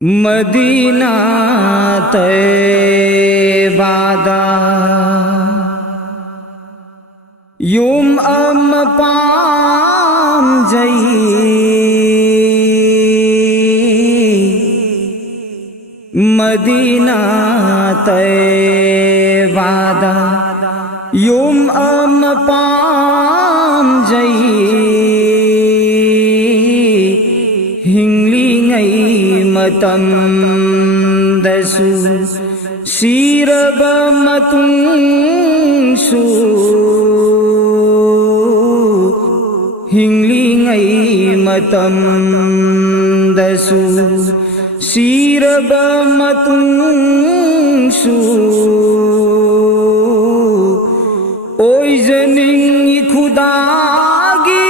Medina तैबादा yum अम palm जई Medina तैबादा yum अम palm जई हिंगली गई मतम दसु सीरब मतुंसु हिंगली गई मतम दसु सीरब मतुंसु ओय जनिंग खुदागी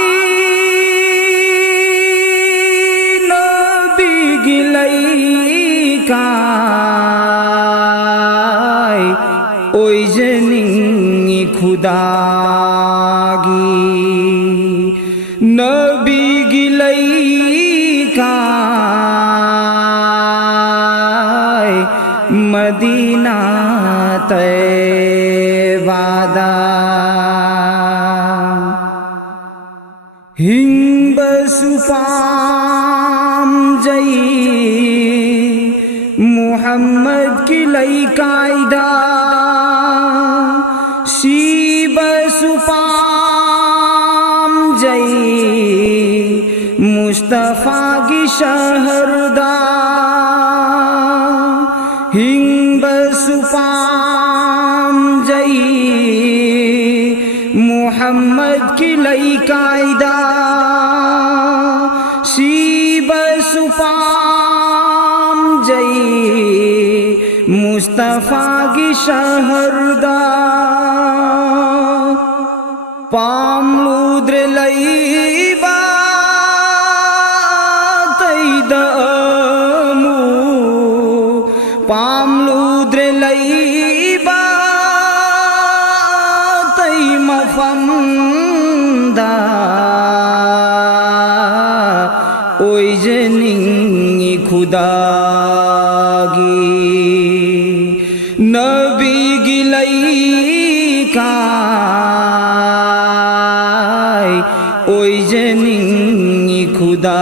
काय ओय जनिंग खुदागी नबी गिलई काय मदीना तैबादा हिंग सुपाम जई मुहम्मद की लई कायदा शीब सुपाम जई मुस्तफा की शहरदा हिंब सुपाम जई मुहम्मद की लई कायदा शीब सुपाम जई मुस्तफा की शहरदा पाम लूद्र लईबा तैदमु पाम लूद्र लईबा तै मफमदा ओय जनिंग खुदागी नबी गिलई काय ओय जनिंग खुदागी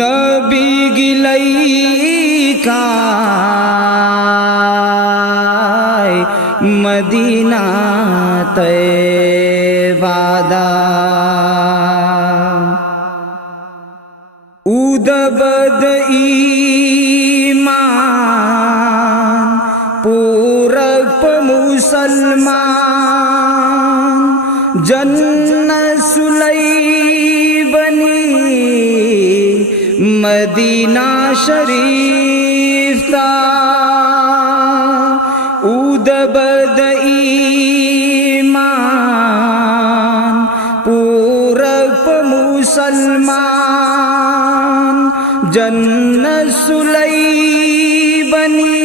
नबी गिलई काय मदीना तैबादा उदबद ईमान पूरब मुसलमान जन्नत सुलई बनी मदीना शरीफ ता उदबद ईमान पूरब मुसलमान जन्नत सुलई बनी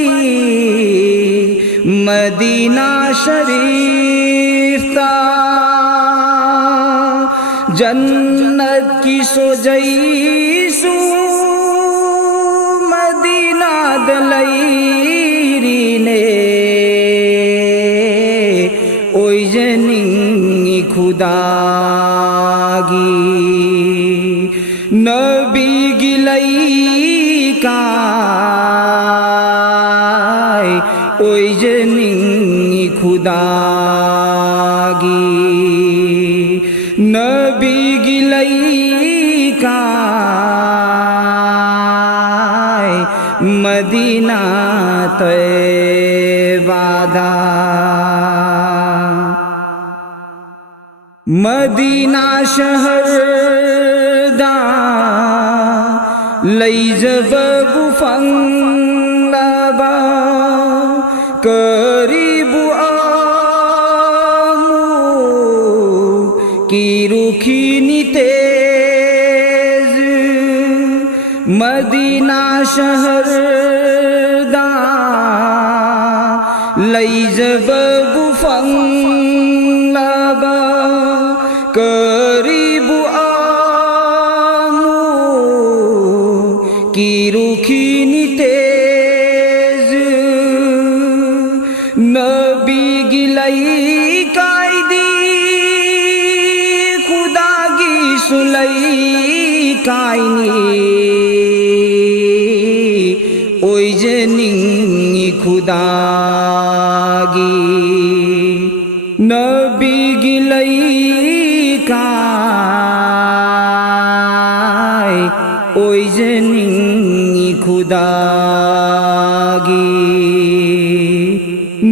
मदीना शरीफ ता जन्नत की सोजईसु मदीना दलईरी ने ओय जनिंग खुदागी नबी गिलई काय ओय जनिंग खुदागी नबी गिलई काय मदीना तैबादा मदीना शहरदा लई जब गुफंगलाबा करीबु आमु की रुखीनी तेज मदीना शहरदा लई जब गुफंगलाबा करीबु आमु की रुखी नितेज नबी गिलाई कायदी खुदा की सुलई कायनी ओई जनिंगी खुदागी नबी गिलाई काय ओई जनिंगी खुदागी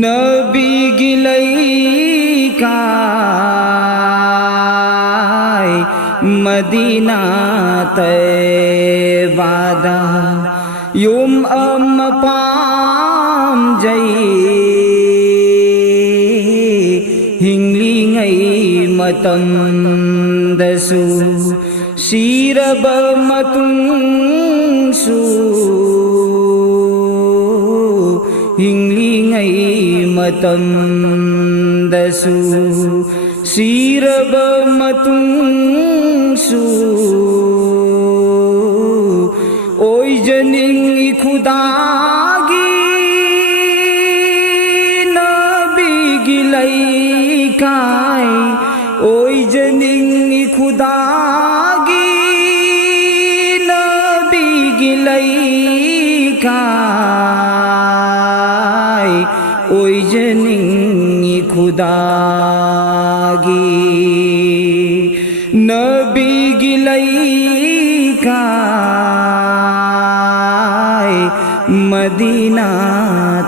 नबी गिलाई काय मदीना तैबादा युम पाम जई हिंगलिंगई मतम दसु शीरब मतुंसु हिंगलिंगई मतम दसु शीरब मतुंसु ओई जनिंगी खुदागी नबी गिलाई काय ओई जनिंगी खुदागी नबी गिलाई काय ओई जनिंगी खुदागी नबी गिलाई काय मदीना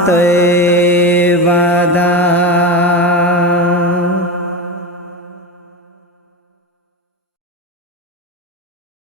तै